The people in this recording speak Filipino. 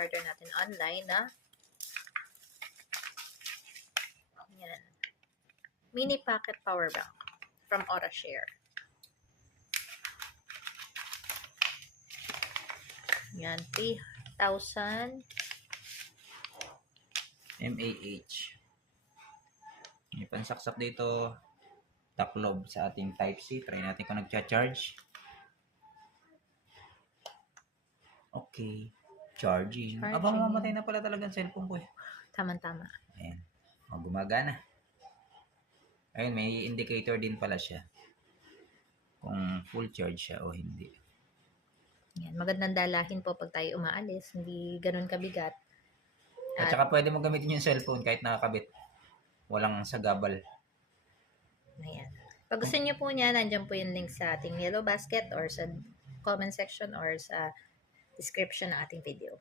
in-order natin online na yan. Mini pocket power bank from AuraShare. Yan, 3,000 mAh. May pansaksak dito. Taklob sa ating Type-C. Try natin kung nagcha-charge. Okay. Charging. Abang mamatay na pala talaga ang cellphone ko eh. Tama-tama. Ayan. Gumagana. Ayun, may indicator din pala siya. Kung full charge siya o hindi. Yan, magandang dalahin po pag tayo umaalis. Hindi ganun kabigat. At saka pwede mo gamitin yung cellphone kahit nakakabit. Walang sagabal. Ayan. Pag gusto niyo po niya, nandiyan po yung link sa ating yellow basket or sa comment section or sa description ng ating video.